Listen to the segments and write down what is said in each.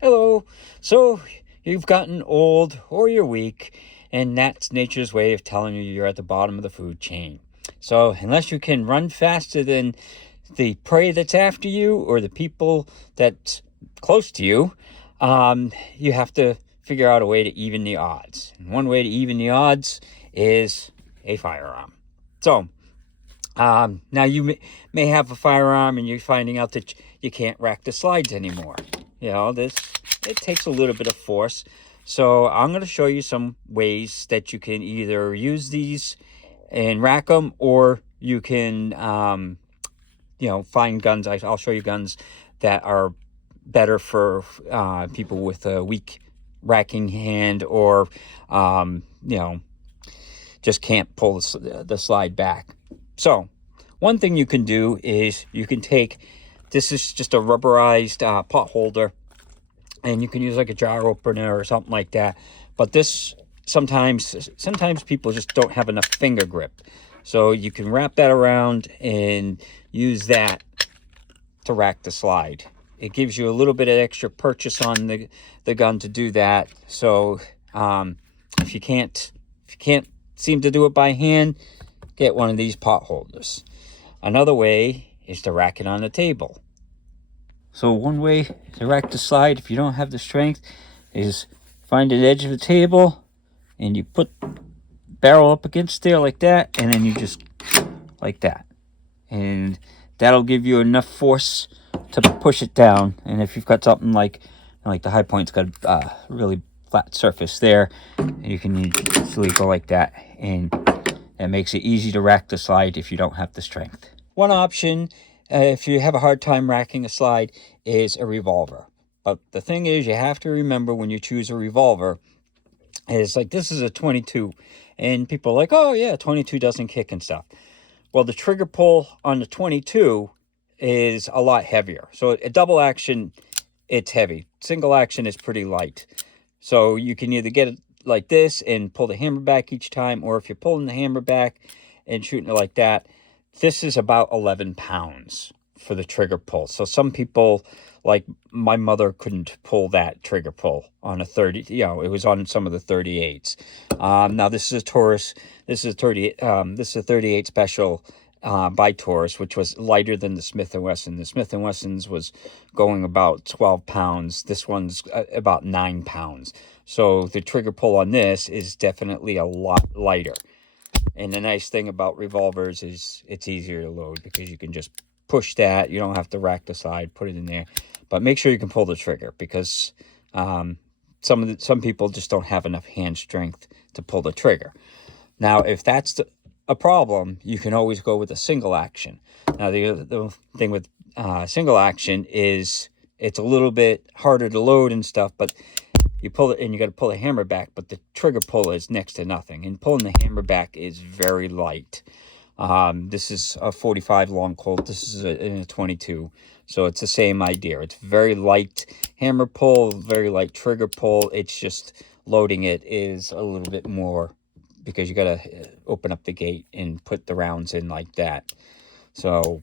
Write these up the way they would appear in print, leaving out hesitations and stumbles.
Hello. So you've gotten old or you're weak, and that's nature's way of telling you you're at the bottom of the food chain. So unless you can run faster than the prey that's after you or the people that's close to you, you have to figure out a way to even the odds. And one way to even the odds is a firearm. So now you may have a firearm and you're finding out that you can't rack the slides anymore. It takes a little bit of force. So I'm going to show you some ways that you can either use these and rack them, or you can, find guns. I'll show you guns that are better for people with a weak racking hand, or, just can't pull the slide back. So one thing you can do is you can take, this is just a rubberized pot holder, and you can use like a jar opener or something like that. But this, sometimes people just don't have enough finger grip. So you can wrap that around and use that to rack the slide. It gives you a little bit of extra purchase on the gun to do that. So if you can't seem to do it by hand, get one of these pot holders. Another way is to rack it on the table. So one way to rack the slide, if you don't have the strength, is find the edge of the table and you put barrel up against there like that, and then you just like that, and that'll give you enough force to push it down. And if you've got something like the high point's got a really flat surface there, you can easily go like that, and it makes it easy to rack the slide if you don't have the strength. One option, if you have a hard time racking a slide, is a revolver. But the thing is, you have to remember when you choose a revolver, is like, this is a 22, and people are like, oh yeah, 22 doesn't kick and stuff. Well, the trigger pull on the 22 is a lot heavier. So a double action, it's heavy. Single action is pretty light. So you can either get it like this and pull the hammer back each time, or if you're pulling the hammer back and shooting it like that, this is about 11 pounds for the trigger pull. So some people, like my mother, couldn't pull that trigger pull on a 30, it was on some of the 38s. Now this is a Taurus, this is a 38 special by Taurus, which was lighter than the Smith & Wesson. The Smith & Wesson's was going about 12 pounds. This one's about 9 pounds. So the trigger pull on this is definitely a lot lighter. And the nice thing about revolvers is it's easier to load because you can just push that. You don't have to rack the slide, put it in there. But make sure you can pull the trigger, because some people just don't have enough hand strength to pull the trigger. Now, if that's a problem, you can always go with a single action. Now, the thing with single action is it's a little bit harder to load and stuff, but you pull it and you got to pull the hammer back, but the trigger pull is next to nothing. And pulling the hammer back is very light. This is a 45 long Colt. This is a 22. So it's the same idea. It's very light hammer pull, very light trigger pull. It's just loading it is a little bit more, because you got to open up the gate and put the rounds in like that. So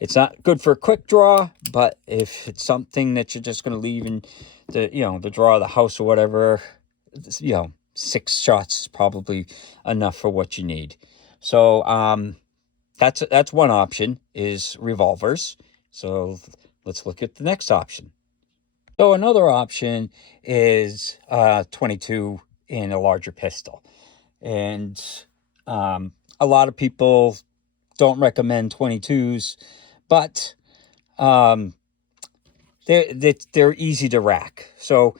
it's not good for a quick draw, but if it's something that you're just going to leave in the drawer of the house or whatever, 6 shots is probably enough for what you need. So that's one option, is revolvers. So let's look at the next option. So another option is 22 in a larger pistol. And a lot of people don't recommend 22s, but they're easy to rack. So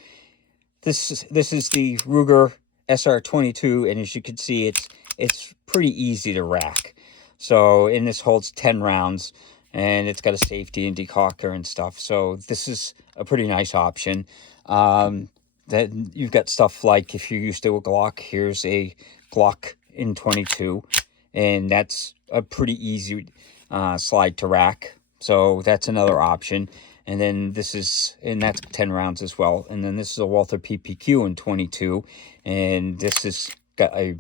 this is the Ruger SR22, and as you can see, it's pretty easy to rack. So, and this holds 10 rounds, and it's got a safety and decocker and stuff. So this is a pretty nice option. That you've got stuff like, if you're used to a Glock, here's a Glock in 22, and that's a pretty easy slide to rack. So that's another option. And then that's 10 rounds as well. And then this is a Walther PPQ in 22, and this has got a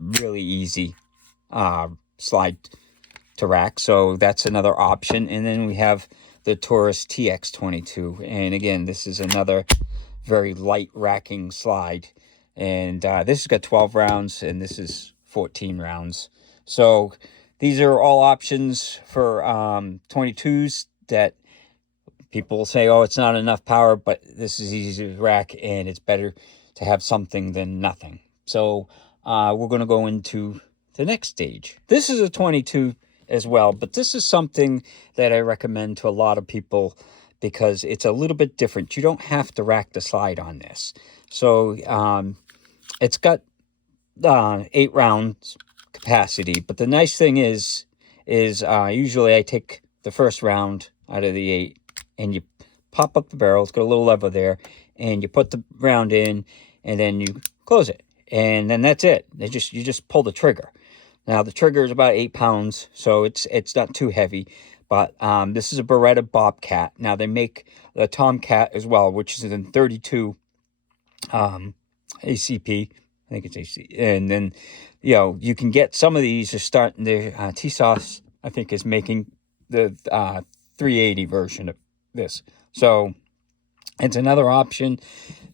really easy slide to rack. So that's another option. And then we have the Taurus TX22. And again, this is another very light racking slide. And this has got 12 rounds, and this is 14 rounds. So these are all options for 22s that people will say, oh, it's not enough power, but this is easy to rack, and it's better to have something than nothing. So we're going to go into the next stage. This is a 22 as well, but this is something that I recommend to a lot of people because it's a little bit different. You don't have to rack the slide on this. So it's got 8 rounds capacity, but the nice thing is usually I take the first round out of the 8 and you pop up the barrel. It's got a little lever there, and you put the round in, and then you close it, and then that's it. You just pull the trigger. Now the trigger is about 8 pounds, so it's not too heavy. But this is a Beretta Bobcat. Now they make the Tomcat as well, which is in 32 ACP. I think it's AC. And then, you can get some of these are starting. The TSOS, I think, is making the 380 version of this. So it's another option.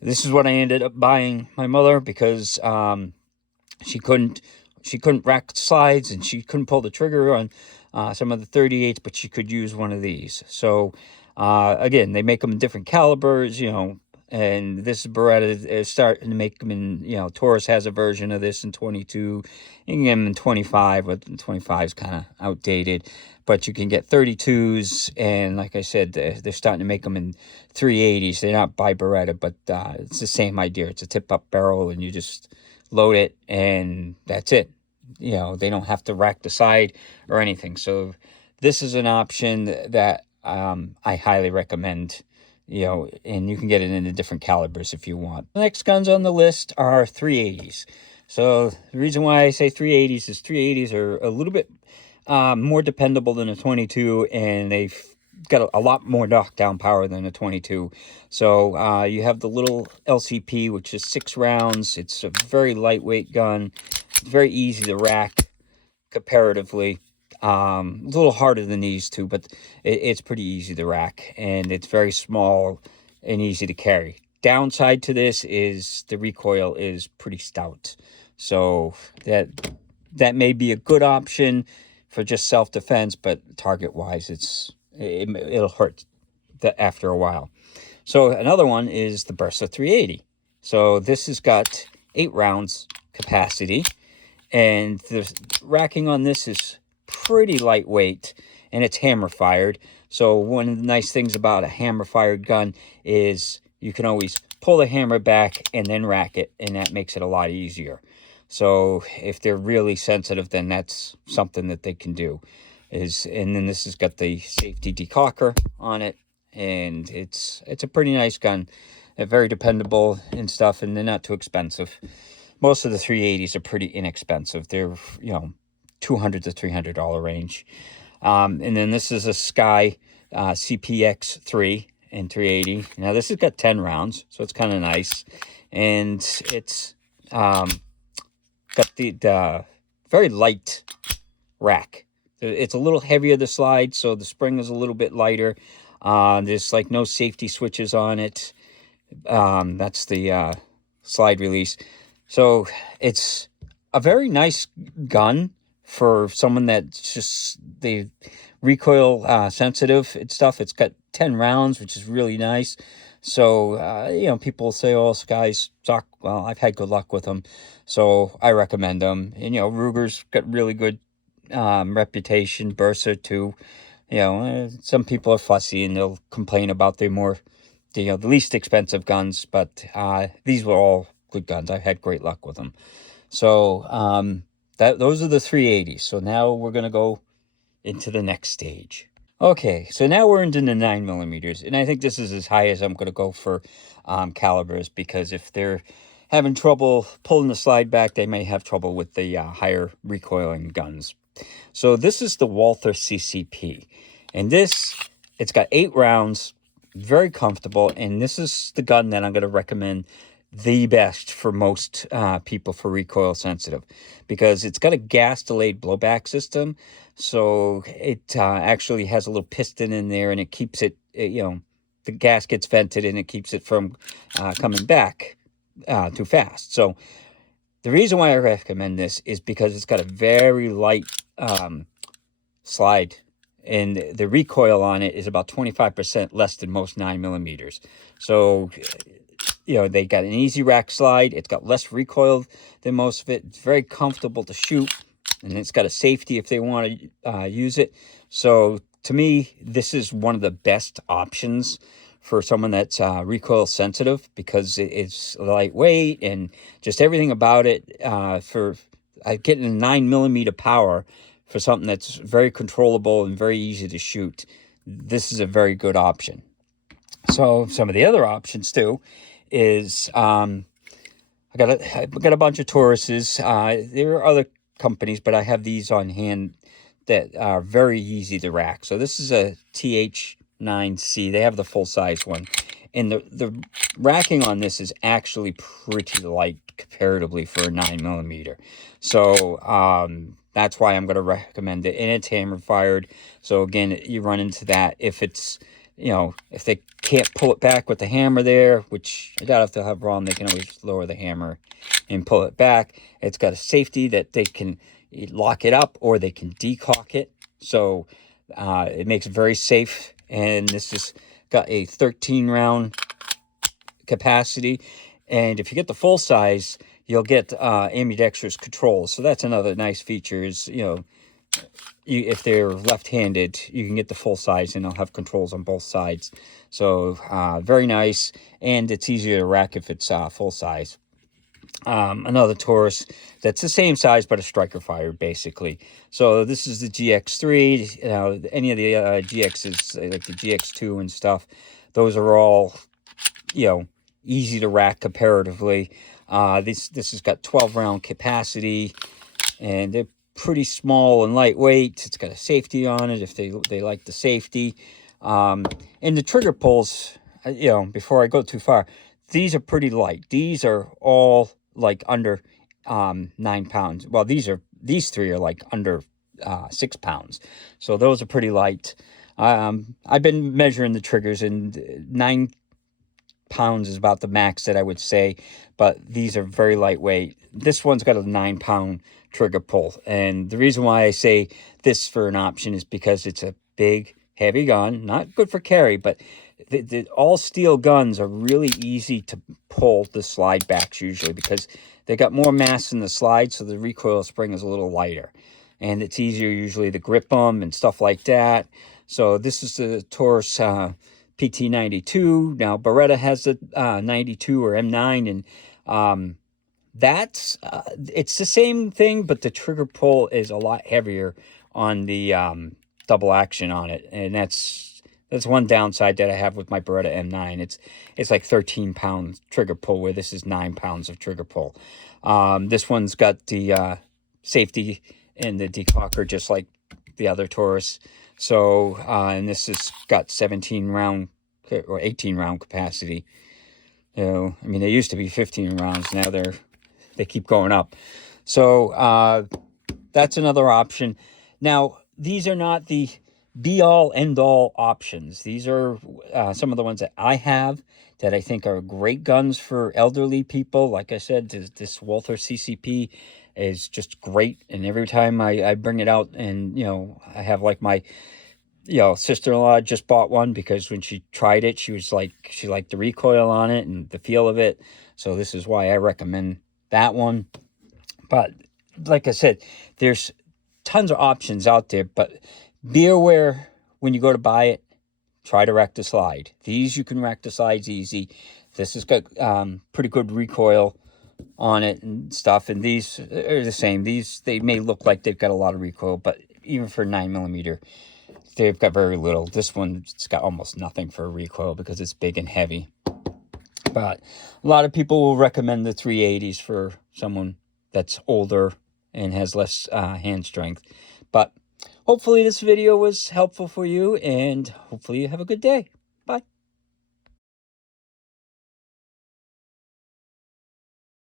This is what I ended up buying my mother because she couldn't rack slides, and she couldn't pull the trigger on some of the 38s, but she could use one of these. So again, they make them in different calibers, and this Beretta is starting to make them in, Taurus has a version of this in 22. You can get them in 25, but 25 is kind of outdated. But you can get 32s, and like I said, they're starting to make them in 380s. They're not by Beretta, but it's the same idea. It's a tip-up barrel, and you just load it, and that's it. They don't have to rack the side or anything. So this is an option that I highly recommend. And you can get it in the different calibers if you want. The next guns on the list are 380s. So the reason why I say 380s is 380s are a little bit more dependable than a 22, and they've got a lot more knockdown power than a 22. So you have the little LCP, which is 6 rounds. It's a very lightweight gun. It's very easy to rack comparatively. A little harder than these two, but it's pretty easy to rack, and it's very small and easy to carry. Downside to this is the recoil is pretty stout, so that may be a good option for just self-defense, but target-wise, it'll hurt after a while. So another one is the Bersa 380. So this has got 8 rounds capacity, and the racking on this is pretty lightweight, and it's hammer fired. So one of the nice things about a hammer fired gun is you can always pull the hammer back and then rack it, and that makes it a lot easier. So if they're really sensitive, then that's something that they can do. And then this has got the safety decocker on it, and it's a pretty nice gun. They're very dependable and stuff, and they're not too expensive. Most of the 380s are pretty inexpensive. They're, $200 to $300 range. And then this is a Sky CPX3 and 380. Now this has got 10 rounds, so it's kind of nice. And it's got the very light rack. It's a little heavier, the slide, so the spring is a little bit lighter. There's like no safety switches on it. That's the slide release. So it's a very nice gun for someone that's just the recoil sensitive and stuff. It's got 10 rounds, which is really nice. So, people say, oh, Skies suck. Well, I've had good luck with them, so I recommend them. And, Ruger's got really good reputation. Bersa, too. Some people are fussy, and they'll complain about the least expensive guns, but these were all good guns. I've had great luck with them. So, those are the 380s. So now we're going to go into the next stage. Okay, so now we're into the 9mm, and I think this is as high as I'm going to go for calibers, because if they're having trouble pulling the slide back, they may have trouble with the higher recoiling guns. So this is the Walther CCP, and it's got 8 rounds, very comfortable, and this is the gun that I'm going to recommend the best for most people for recoil sensitive, because it's got a gas delayed blowback system. So it actually has a little piston in there, and it keeps it, the gas gets vented and it keeps it from coming back too fast. So the reason why I recommend this is because it's got a very light slide, and the recoil on it is about 25% less than most 9mm. So, they got an easy rack slide. It's got less recoil than most of it. It's very comfortable to shoot, and it's got a safety if they want to use it. So to me, this is one of the best options for someone that's recoil sensitive, because it's lightweight and just everything about it for getting a 9mm power for something that's very controllable and very easy to shoot. This is a very good option. So some of the other options too is I got a bunch of Tauruses. There are other companies, but I have these on hand that are very easy to rack. So this is a TH9C. They have the full size one, and the racking on this is actually pretty light comparatively for a 9mm. So that's why I'm going to recommend it. And it's hammer fired. So again, you run into that if it's, if they can't pull it back with the hammer there, which I doubt if they'll have a problem, they can always lower the hammer and pull it back. It's got a safety that they can lock it up or they can decock it. So it makes it very safe. And this has got a 13-round capacity. And if you get the full size, you'll get ambidextrous controls. So that's another nice feature is, if they're left-handed, you can get the full size and they'll have controls on both sides. So very nice, and it's easier to rack if it's full size. Another Taurus that's the same size but a striker fire, basically. So this is the GX3. Any of the GXs, like the GX2 and stuff, those are all, easy to rack comparatively. This has got 12-round capacity, and they're pretty small and lightweight. It's got a safety on it if they like the safety. And the trigger pulls, before I go too far, these are pretty light. These are all like under 9 pounds. Well, these three are like under 6 pounds. So those are pretty light. I've been measuring the triggers, and 9 pounds is about the max that I would say, but these are very lightweight. This one's got a 9-pound trigger pull, and the reason why I say this for an option is because it's a big, heavy gun. Not good for carry, but the all steel guns are really easy to pull the slide backs usually because they got more mass in the slide, so the recoil spring is a little lighter, and it's easier usually to grip them and stuff like that. So this is the Taurus PT92. Now Beretta has the 92 or M9, and that's it's the same thing, but the trigger pull is a lot heavier on the double action on it, and that's one downside that I have with my Beretta M9. It's like 13-pound trigger pull, where this is 9 pounds of trigger pull. This one's got the safety and the decocker just like the other Taurus. So and this has got 17-round or 18-round capacity. I mean, they used to be 15 rounds. Now they keep going up. So that's another option. Now, these are not the be-all, end-all options. These are some of the ones that I have that I think are great guns for elderly people. Like I said, this Walther CCP is just great. And every time I bring it out, and, I have like my sister-in-law just bought one because when she tried it, she was like, she liked the recoil on it and the feel of it. So this is why I recommend that one. But like I said, there's tons of options out there, but be aware when you go to buy it, try to rack the slide. These, you can rack the slides easy. This has got pretty good recoil on it and stuff, and these are the same. These, they may look like they've got a lot of recoil, but even for 9mm, they've got very little. This one's got almost nothing for recoil because it's big and heavy. But a lot of people will recommend the 380s for someone that's older and has less hand strength. But hopefully this video was helpful for you, and hopefully you have a good day.